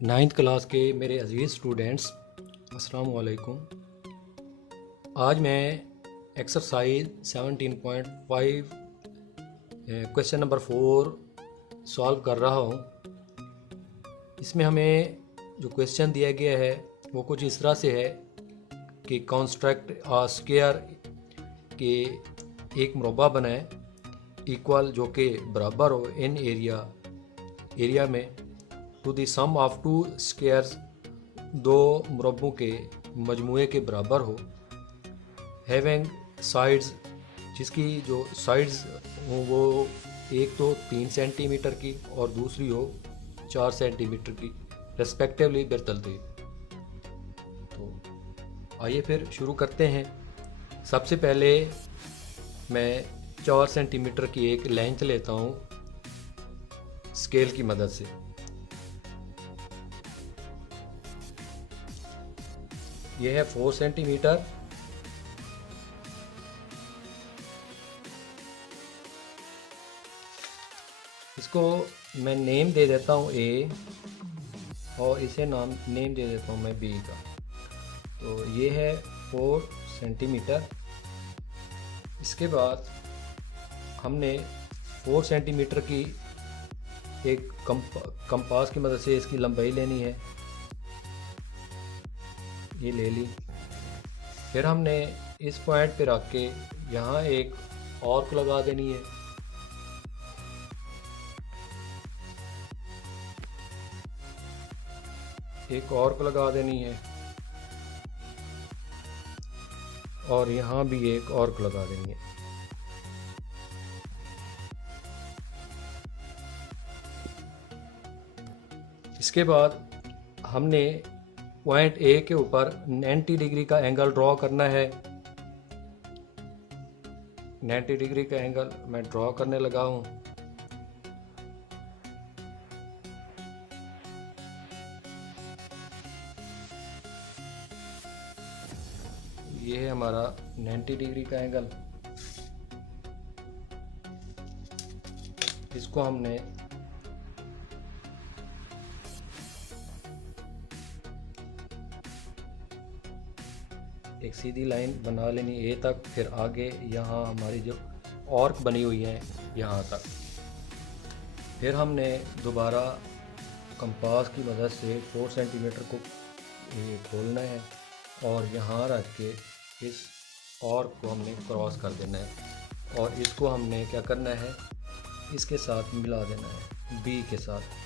Ninth class के मेरे अज़ीज़ students, अस्सलाम वालेकुम। आज मैं एक्सरसाइज 17.5 क्वेश्चन नंबर 4 सॉल्व कर रहा हूँ। इसमें हमें जो क्वेश्चन दिया गया है वो कुछ इस तरह से है कि कंस्ट्रक्ट अ स्क्वायर के एक मुरब्बा बनाए इक्वल जो कि बराबर हो इन एरिया में to the sum of two squares, दो मुरब्बों के मजमूए के बराबर हो, हैविंग साइड्स, जिसकी जो साइड्स हो वो एक तो 3 सेंटीमीटर की और दूसरी हो 4 सेंटीमीटर की रेस्पेक्टिवली बरतलते। तो आइए फिर शुरू करते हैं। सबसे पहले मैं 4 सेंटीमीटर की एक लेंथ लेता हूँ स्केल की मदद से। यह है 4 सेंटीमीटर। इसको मैं नेम दे देता हूँ ए और इसे नेम दे देता हूँ मैं बी का। तो ये है 4 सेंटीमीटर। इसके बाद हमने 4 सेंटीमीटर की एक कंपास की मदद से इसकी लंबाई लेनी है, ये ले ली। फिर हमने इस पॉइंट पे रख के यहाँ एक आर्क लगा देनी है। एक आर्क लगा देनी है और यहाँ भी एक आर्क लगा देनी है। इसके बाद हमने पॉइंट ए के ऊपर 90 डिग्री का एंगल ड्रॉ करना है। 90 डिग्री का एंगल मैं ड्रॉ करने लगा हूँ। ये है हमारा 90 डिग्री का एंगल। इसको हमने एक सीधी लाइन बना लेनी ए तक, फिर आगे यहाँ हमारी जो आर्क बनी हुई है यहाँ तक। फिर हमने दोबारा कंपास की मदद से 4 सेंटीमीटर को खोलना है और यहाँ रख के इस आर्क को हमने क्रॉस कर देना है और इसको हमने क्या करना है, इसके साथ मिला देना है, बी के साथ।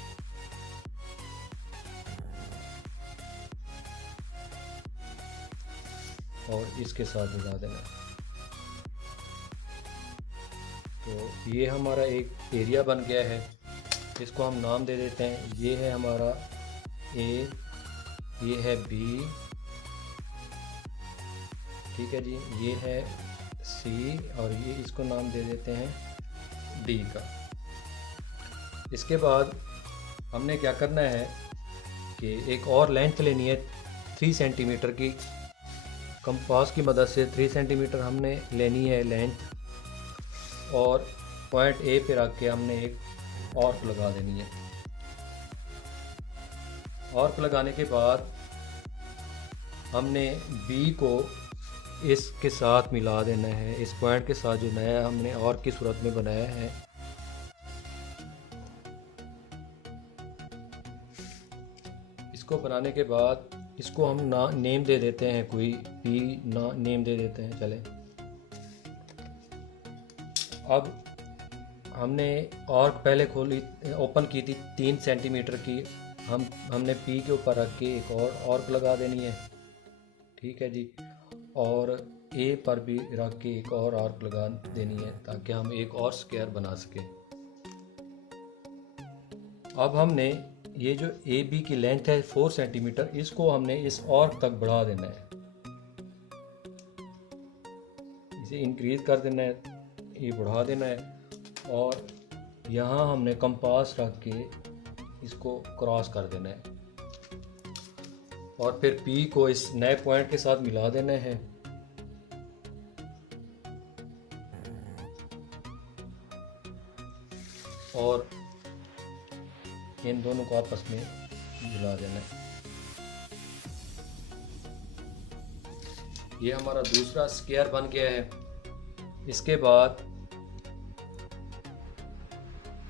और इसके साथ मिला देना है। तो ये हमारा एक एरिया बन गया है। इसको हम नाम दे देते हैं। ये है हमारा ए, ये है बी, ठीक है जी, ये है सी और ये इसको नाम दे देते हैं डी का। इसके बाद हमने क्या करना है कि एक और लेंथ लेनी है 3 सेंटीमीटर की। कंपास की मदद से 3 सेंटीमीटर हमने लेनी है लेंथ और पॉइंट ए पे रख के हमने एक आर्क लगा देनी है। आर्क लगाने के बाद हमने बी को इसके साथ मिला देना है, इस पॉइंट के साथ जो नया हमने आर्क की सूरत में बनाया है। इसको बनाने के बाद इसको हम नेम दे देते हैं, कोई पी नेम दे देते हैं, चले। अब हमने आर्क पहले खोली ओपन की थी 3 सेंटीमीटर की, हमने पी के ऊपर रख के एक और आर्क लगा देनी है, ठीक है जी। और ए पर भी रख के एक और आर्क लगा देनी है ताकि हम एक और स्क्वायर बना सकें। अब हमने ये जो ए बी की लेंथ है 4 सेंटीमीटर, इसको हमने इस आर्क तक बढ़ा देना है, इसे इंक्रीज कर देना है, ये बढ़ा देना है और यहाँ हमने कंपास रख के इसको क्रॉस कर देना है और फिर P को इस नए पॉइंट के साथ मिला देना है। और इन दोनों को आपस में मिला देना है। ये हमारा दूसरा स्क्वायर बन गया है। इसके बाद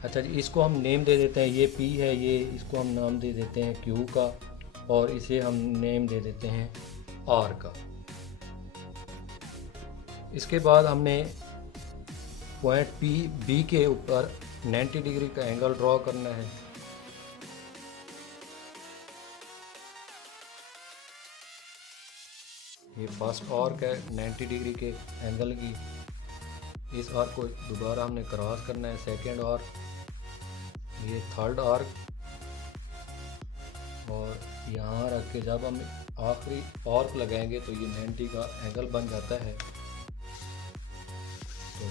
अच्छा जी, इसको हम नेम दे देते हैं। ये P है, ये इसको हम नाम दे देते हैं Q का, और इसे हम नेम दे देते हैं R का। इसके बाद हमने पॉइंट B के ऊपर 90 डिग्री का एंगल ड्रॉ करना है। ये फर्स्ट आर्क है 90 डिग्री के एंगल की। इस आर्क को दोबारा हमने क्रॉस करना है, सेकेंड आर्क, ये थर्ड आर्क, और यहाँ रख के जब हम आखिरी आर्क लगाएंगे तो ये 90 का एंगल बन जाता है। तो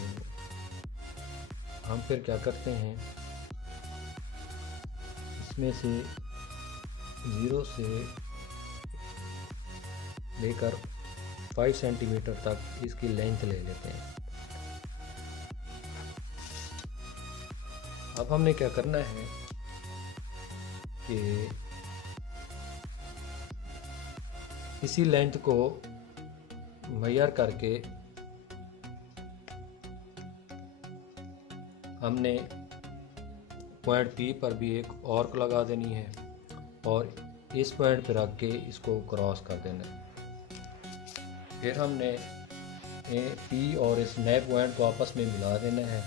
हम फिर क्या करते हैं, इसमें से 0 से लेकर 5 सेंटीमीटर तक इसकी लेंथ ले लेते हैं। अब हमने क्या करना है कि इसी लेंथ को मेजर करके हमने पॉइंट P पर भी एक आर्क लगा देनी है और इस पॉइंट पर रख के इसको क्रॉस कर देना है। फिर हमने P और इस नए पॉइंट को आपस में मिला देना है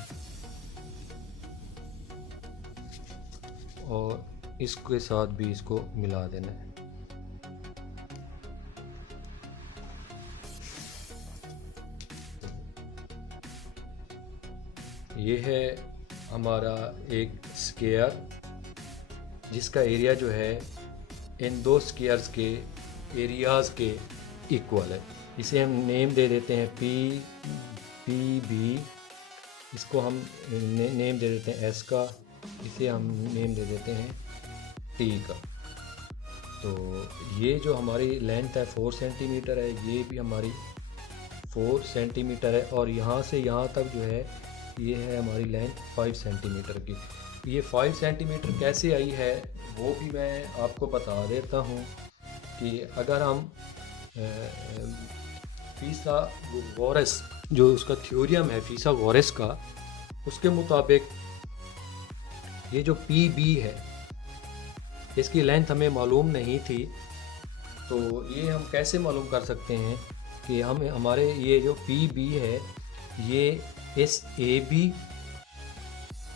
और इसके साथ भी इसको मिला देना है। ये है हमारा एक स्क्वायर जिसका एरिया जो है इन दो स्क्वायर्स के एरियाज़ के इक्वल है। इसे हम नेम दे देते हैं PB, इसको हम नेम दे देते हैं S का, इसे हम नेम दे देते हैं T का। तो ये जो हमारी लेंथ है 4 सेंटीमीटर है, ये भी हमारी 4 सेंटीमीटर है, और यहाँ से यहाँ तक जो है ये है हमारी लेंथ 5 सेंटीमीटर की। ये 5 सेंटीमीटर कैसे आई है वो भी मैं आपको बता देता हूँ कि अगर हम फिसागोरस जो उसका थ्योरम है फिसागोरस का, उसके मुताबिक ये जो PB है इसकी लेंथ हमें मालूम नहीं थी। तो ये हम कैसे मालूम कर सकते हैं कि हम हमारे ये जो PB है ये इस AB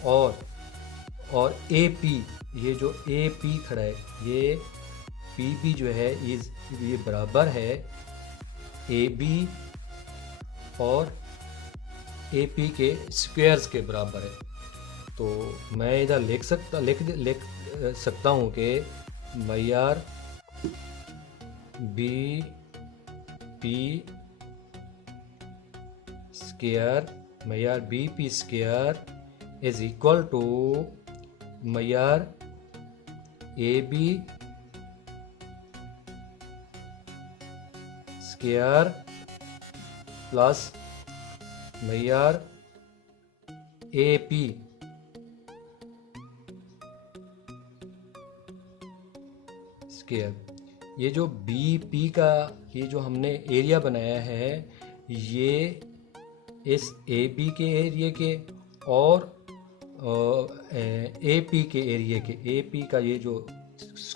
और AP, ये जो AP खड़ा है ये PB जो है ये बराबर है AB और AP के स्क्वायर्स के बराबर है। तो मैं इधर लिख सकता हूँ कि मैयार BP स्क्वायर, मैयार BP square is equal to मैयार AB स्क्वायर प्लस मैयार AP स्क्वायर। ये जो BP का ये जो हमने एरिया बनाया है ये इस AB के एरिया के और AP के एरिया के, AP का ये जो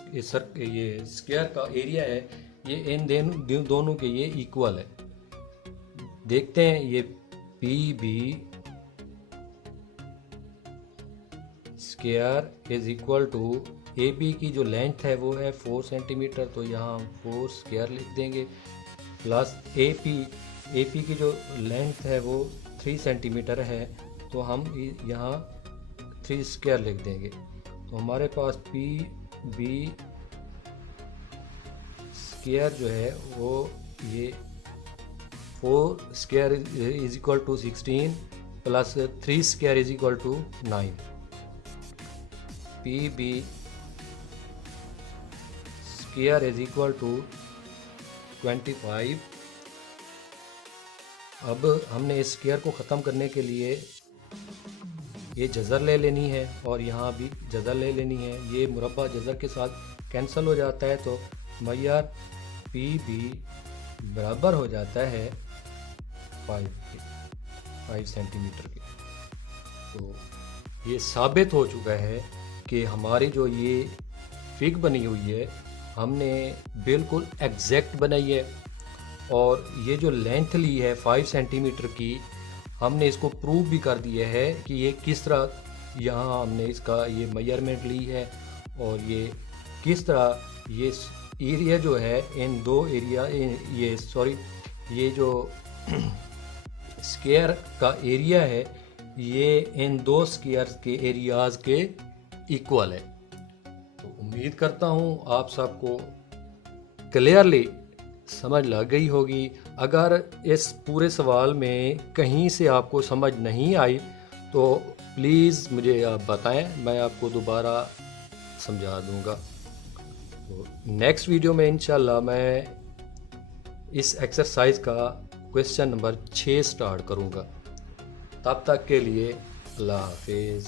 ये स्क्वायर का एरिया है ये इन दोनों के ये इक्वल है। देखते हैं ये PB square is equal to AB की जो लेंथ है वो है 4 सेंटीमीटर, तो यहाँ हम 4 स्क्वायर लिख देंगे, प्लस AP की जो लेंथ है वो 3 सेंटीमीटर है, तो हम यहाँ 3 स्क्वायर लिख देंगे। तो हमारे पास PB स्क्वायर जो है वो ये 4 square is equal to 16 plus 3 square is equal to 9। PB square is equal to 25। अब हमने इस स्क्वायर को ख़त्म करने के लिए ये जज़र ले लेनी है और यहाँ भी जज़र ले लेनी है। ये मुरब्बा जज़र के साथ कैंसिल हो जाता है, तो मैयर पी बी बराबर हो जाता है 5 सेंटीमीटर के। तो ये साबित हो चुका है कि हमारी जो ये फिग बनी हुई है हमने बिल्कुल एग्जैक्ट बनाई है, और ये जो लेंथ ली है 5 सेंटीमीटर की, हमने इसको प्रूव भी कर दिया है कि ये किस तरह यहाँ हमने इसका ये मेजरमेंट ली है, और ये किस तरह ये एरिया जो है इन दो एरिया ये जो स्क्वायर का एरिया है ये इन दो स्क्वायर के एरियाज के इक्वल है। तो उम्मीद करता हूँ आप सबको क्लियरली समझ लग गई होगी। अगर इस पूरे सवाल में कहीं से आपको समझ नहीं आई तो प्लीज़ मुझे आप बताएं, मैं आपको दोबारा समझा दूंगा। तो नेक्स्ट वीडियो में इंशाल्लाह मैं इस एक्सरसाइज का क्वेश्चन नंबर 6 स्टार्ट करूंगा। तब तक के लिए अल्लाह हाफिज़।